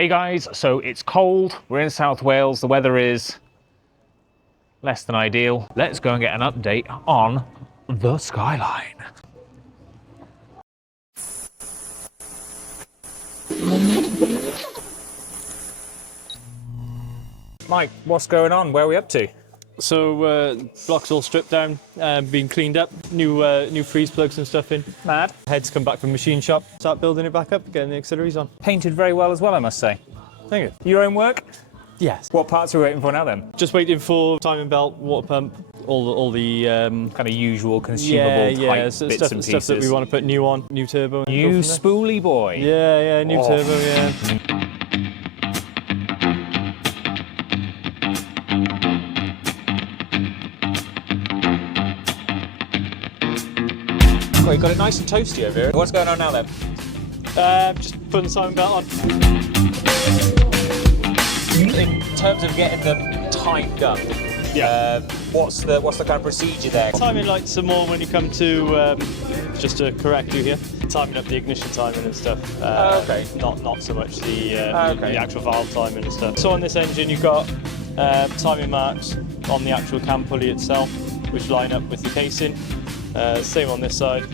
Hey guys, so it's cold, we're in South Wales, the weather is less than ideal. Let's go and get an update on the Skyline. Mike, what's going on? Where are we up to? So block's all stripped down, being cleaned up, new freeze plugs and stuff in. Mad. Heads come back from machine shop, start building it back up, getting the auxiliaries on. Painted very well as well, I must say. Thank you. Your own work? Yes. What parts are we waiting for now then? Just waiting for timing belt, water pump, all the kind of usual consumable type bits and pieces. Stuff that we want to put new on, new turbo. New spoolie boy. Yeah, new turbo, yeah. Well, you got it nice and toasty over here. What's going on now then? Just putting the timing belt on. In terms of getting them timed up, what's the kind of procedure there? Timing lights some more when you come to, just to correct you here, timing up the ignition timing and stuff. Okay. Not so much the actual valve timing and stuff. So on this engine you've got timing marks on the actual cam pulley itself, which line up with the casing. Same on this side,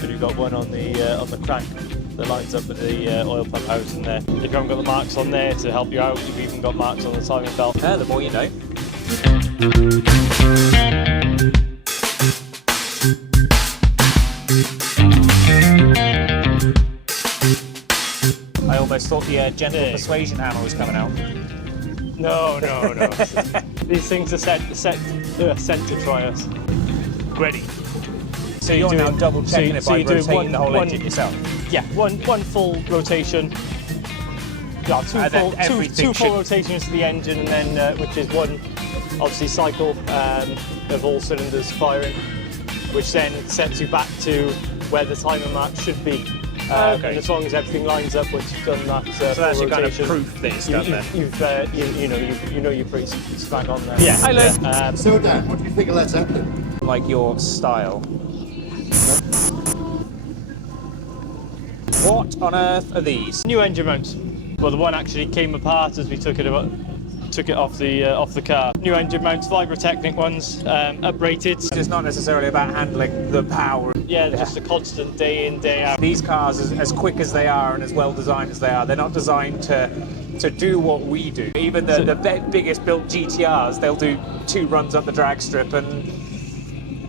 and you've got one on the crank that lines up with the oil pump housing there. If you haven't got the marks on there to help you out, you've even got marks on the timing belt. The more you know. I almost thought the gentle persuasion hammer was coming out. No. These things are sent to try us. Ready. So you're now double checking it by rotating the whole engine yourself? Yeah, one full rotation. Yeah, two full rotations to the engine, and then which is one obviously cycle of all cylinders firing, which then sets you back to where the timer mark should be. And as long as everything lines up once you've done that, so that's your rotation, kind of proof that it's done there. you know you're pretty bang on there. Yeah. Hi, Luke. So Dan, what do you think of that happening? Like your style. What on earth are these? New engine mounts. Well, the one actually came apart as we took it off the car. New engine mounts, Vibrotechnic ones, uprated. It's not necessarily about handling the power. Yeah, just a constant day in, day out. These cars, as quick as they are and as well designed as they are, they're not designed to do what we do. Even the biggest built GTRs, they'll do 2 runs up the drag strip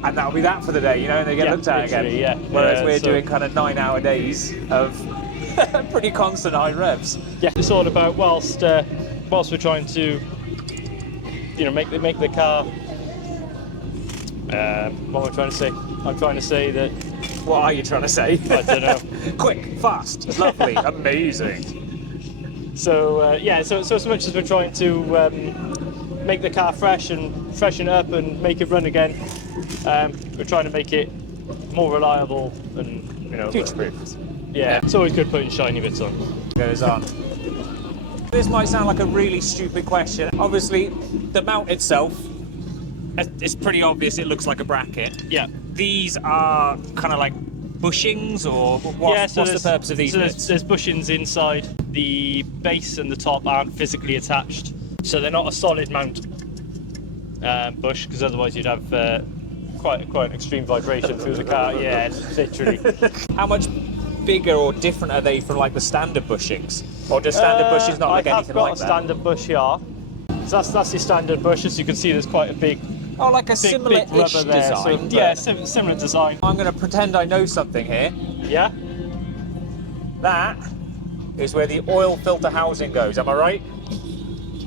and that'll be that for the day, and they get looked at again. Yeah. Whereas we're doing kind of 9-hour days of pretty constant high revs. Yeah, it's all about whilst we're trying to, make the car. What am I trying to say? I'm trying to say that. What are you trying to say? I don't know. Quick, fast, lovely, amazing. So so as much as we're trying to make the car fresh and freshen it up and make it run again, we're trying to make it more reliable and future-proof. Yeah, it's always good putting shiny bits on. Goes on. This might sound like a really stupid question. Obviously, the mount itself, it's pretty obvious. It looks like a bracket. Yeah. These are kind of like bushings, or what's the purpose of these bits? There's bushings inside. The base and the top aren't physically attached, so they're not a solid mount bush, because otherwise you'd have quite an extreme vibration through the car. Yeah, literally. How much bigger or different are they from like the standard bushings, or just standard bushings not like anything like that? I've got a standard bush here. So that's your standard bush. As you can see, there's quite a big. Oh, like a similar-ish design. Yeah, similar design. I'm going to pretend I know something here. Yeah. That is where the oil filter housing goes. Am I right?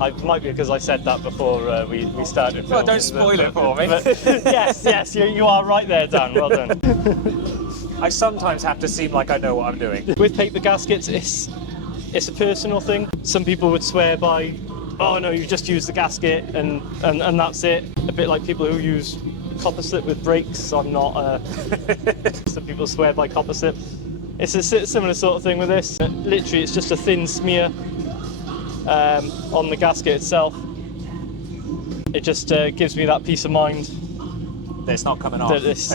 It might be because I said that before we started. Well, don't spoil it for me. Yes, you are right there, Dan. Well done. I sometimes have to seem like I know what I'm doing. With paper gaskets, it's a personal thing. Some people would swear by, oh no, you just use the gasket and that's it. A bit like people who use copper slip with brakes. I'm not. Some people swear by copper slip. It's a similar sort of thing with this. Literally, it's just a thin smear on the gasket itself. It just gives me that peace of mind that it's not coming off. That it's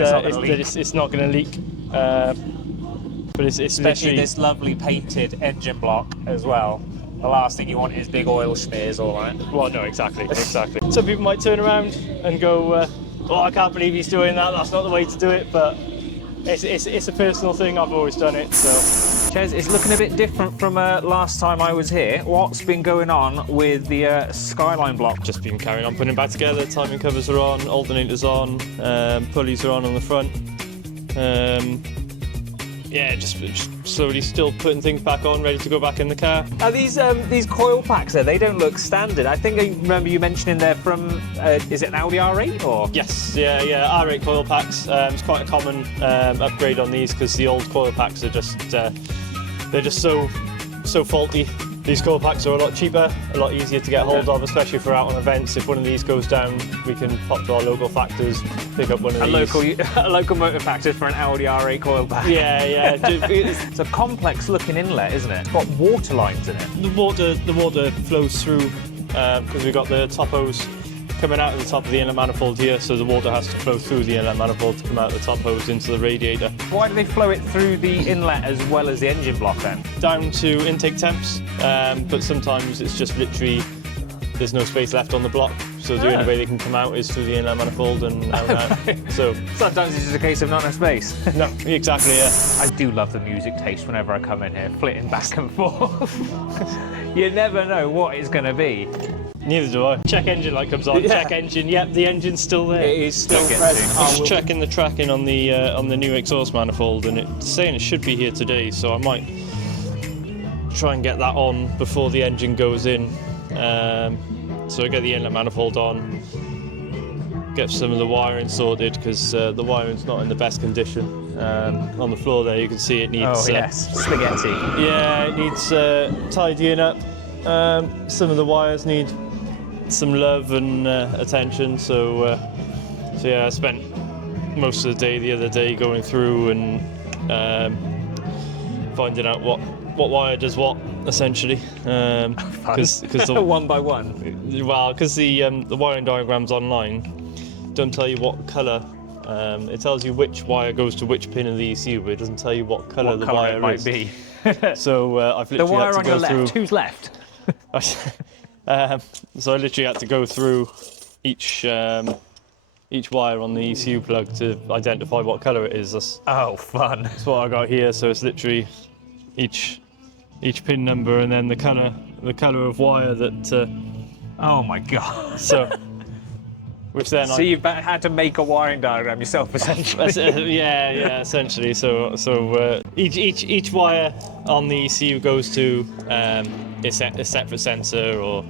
not going to leak. But it's especially literally this lovely painted engine block as well. The last thing you want is big oil smears, all right? Well, no, exactly. Some people might turn around and go, "Oh, I can't believe he's doing that. That's not the way to do it." But it's a personal thing. I've always done it. So, Ches, it's looking a bit different from last time I was here. What's been going on with the Skyline block? just been carrying on putting it back together. Timing covers are on, alternators on, pulleys are on the front. Yeah, just slowly still putting things back on, ready to go back in the car. Now these coil packs there, they don't look standard. I think I remember you mentioning they're from, is it an Audi R8 or? Yes, yeah, R8 coil packs. It's quite a common upgrade on these because the old coil packs are just they're just so faulty. These coil packs are a lot cheaper, a lot easier to get hold of, especially for out on events. If one of these goes down, we can pop to our local factors, pick up one of these. A local motor factor for an Audi R8 coil pack. Yeah. It's a complex looking inlet, isn't it? It's got water lines in it. The water flows through because we've got the top hose coming out of the top of the inlet manifold here, so the water has to flow through the inlet manifold to come out of the top hose into the radiator. Why do they flow it through the inlet as well as the engine block then? Down to intake temps, but sometimes it's just literally there's no space left on the block, so the only way they can come out is through the inlet manifold and out. So sometimes it's just a case of not enough space. No, exactly, yeah. I do love the music taste whenever I come in here, flitting back and forth. You never know what it's going to be. Neither do I. Check engine light comes on. Yeah. Check engine. Yep, the engine's still there. It is still present. getting. Just checking the tracking on the new exhaust manifold, and it's saying it should be here today. So I might try and get that on before the engine goes in. So I get the inlet manifold on, get some of the wiring sorted because the wiring's not in the best condition. On the floor there, you can see it needs. Oh yes, spaghetti. Yeah, it needs tidying up. Some of the wires need some love and attention, so yeah, I spent most of the day the other day going through and finding out what wire does what, essentially. Because one by one. Well, because the wiring diagrams online don't tell you what colour. It tells you which wire goes to which pin of the ECU, but it doesn't tell you what colour the wire it might is. be. So I've literally The wire had to on go your through. left. Who's left? So I literally had to go through each wire on the ECU plug to identify what colour it is. That's Fun. what I got here. So it's literally each pin number and then the colour of wire that. Oh my god. So. Which then So you've had to make a wiring diagram yourself, essentially. yeah, essentially. So each wire on the ECU goes to a separate sensor, or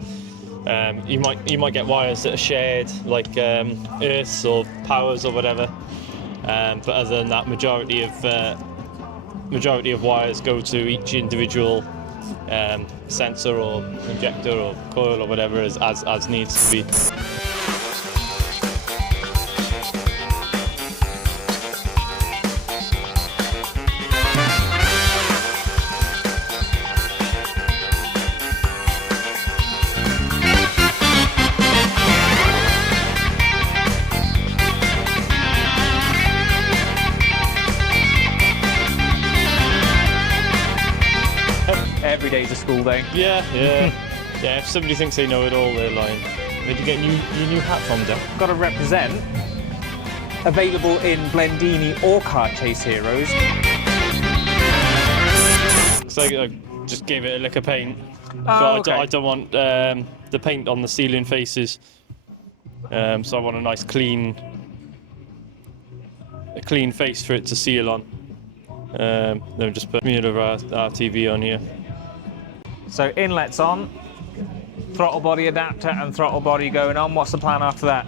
you might get wires that are shared, like earths or powers or whatever. But other than that, majority of wires go to each individual sensor or injector or coil or whatever as needs to be. Every day's a school day. Yeah. Yeah, if somebody thinks they know it all, they're lying. Where'd you get your new hat from, Dan? Got to represent. Available in Blendini or Car Chase Heroes. So I just gave it a lick of paint. Oh, But I don't want the paint on the ceiling faces. So I want a nice clean face for it to seal on. Then we just put a RTV on here. So inlet's on, throttle body adapter and throttle body going on. What's the plan after that?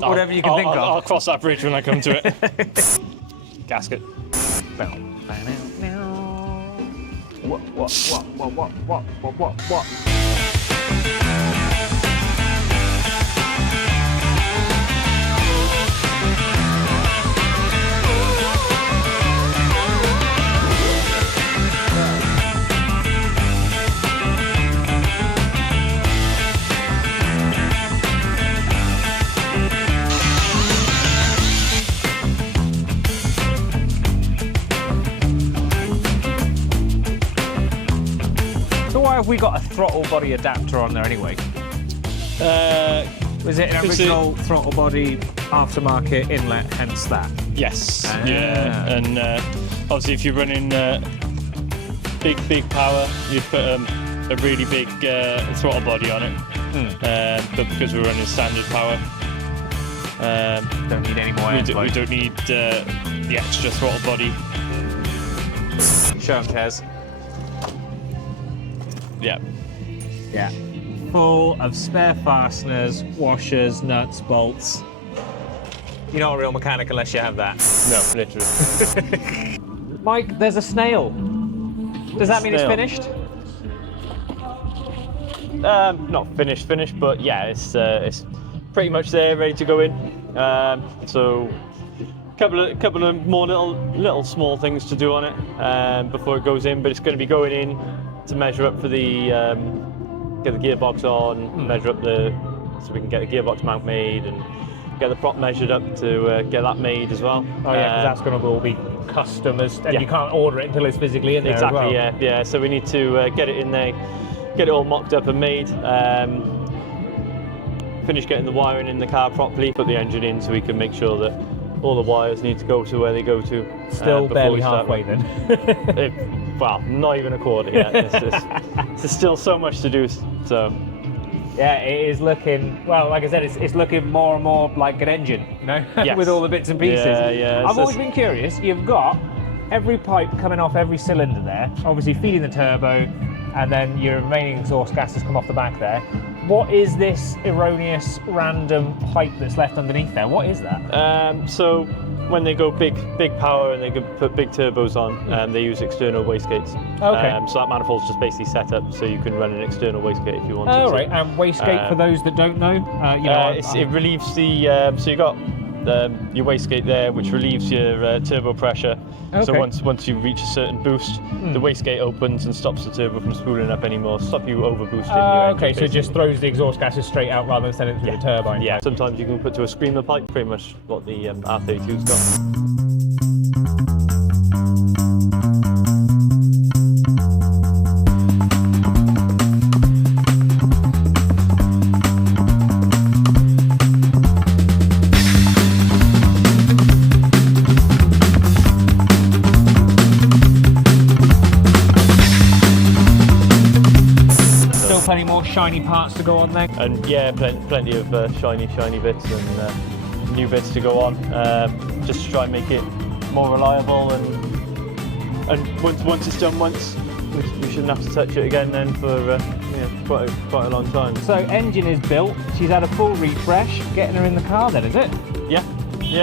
Whatever you can think of. I'll cross that bridge when I come to it. Gasket. What? have we got a throttle body adapter on there anyway? Was it an original throttle body aftermarket inlet, hence that? Yes. Yeah. And obviously, if you're running big power, you'd put a really big throttle body on it. But because we're running standard power, don't need any more we don't need the extra throttle body. Show 'em, Tez. Yeah. Yeah. Full of spare fasteners, washers, nuts, bolts. You're not a real mechanic unless you have that. No, literally. Mike, there's a snail. Does that mean it's finished? Not finished, but yeah, it's pretty much there, ready to go in. So a couple of more little small things to do on it before it goes in, but it's going to be going in to measure up for the get the gearbox on, measure up so we can get the gearbox mount made and get the prop measured up to get that made as well. Oh yeah, because that's going to all be customers, and yeah. you can't order it until it's physically in there. Exactly. As well. Yeah. So we need to get it in there, get it all mocked up and made. Finish getting the wiring in the car properly, put the engine in so we can make sure that all the wires need to go to where they go to. Still barely we start. halfway then. Well, not even a quarter yet. There's still so much to do. So yeah, it is looking, well, like I said, it's looking more and more like an engine, you know, yes. with all the bits and pieces. Yeah. I've always been curious. You've got every pipe coming off every cylinder there, obviously feeding the turbo, and then your remaining exhaust gases come off the back there. What is this erroneous random pipe that's left underneath there? What is that? So when they go big power and they can put big turbos on, they use external wastegates. Okay. So that manifold's just basically set up so you can run an external wastegate if you want to. Oh, right. And wastegate, for those that don't know, it relieves the. So you got your wastegate there, which relieves your turbo pressure. Okay. So once you reach a certain boost, the wastegate opens and stops the turbo from spooling up anymore, stop you over boosting your engine. Okay, so it just throws the exhaust gases straight out rather than sending it through the turbine. Yeah. Sometimes you can put to a screamer pipe, pretty much what the R32's got. Plenty more shiny parts to go on there. And yeah, plenty of shiny bits and new bits to go on, just to try and make it more reliable. And once it's done once, we shouldn't have to touch it again then for quite a long time. So engine is built. She's had a full refresh. Getting her in the car then, is it? Yeah.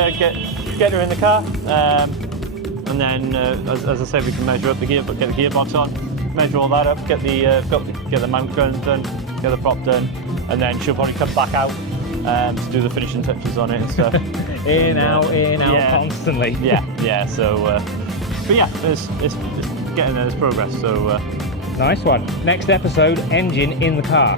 Get her in the car, and then as I said, we can measure up get the gearbox on. Measure all that up, get the mount gun done, get the prop done, and then she'll probably come back out to do the finishing touches on it and stuff. in, out, constantly. Yeah. So, but yeah, it's getting there. There's progress. So nice one. Next episode, engine in the car.